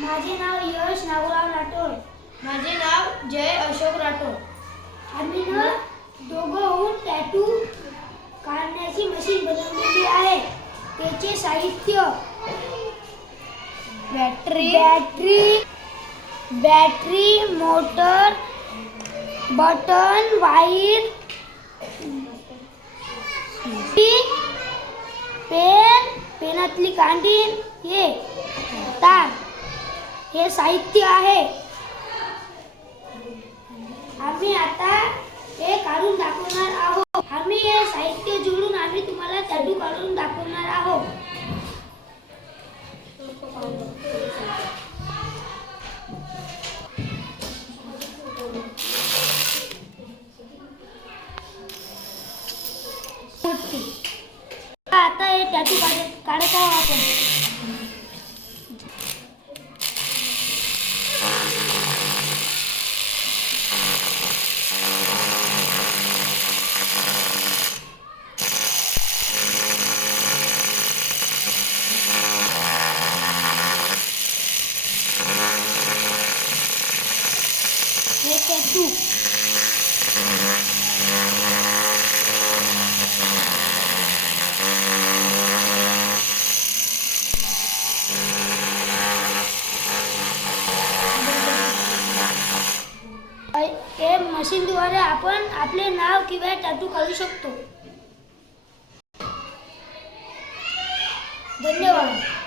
माझे नाव यश नागोराव राठोड. माझे नाव जय अशोक राठोड. आम्ही दोघं टॅटू काढण्याची मशीन बनवलेली आहे. त्याचे साहित्य बॅटरी, मोटर, बटन, वायर, पेनातली कांडी, हे तार, हे साहित्य आहे. आम्ही आता हे काढून दाखवणार आहोत. आम्ही हे साहित्य जोडून आम्ही तुम्हाला टॅटू काढून दाखवणार आहोत. आता हे टॅटू काढत आहोत आपण. हे टॅटू मशीनद्वारे आपण आपले नाव किंवा टॅटू काढू शकतो. धन्यवाद.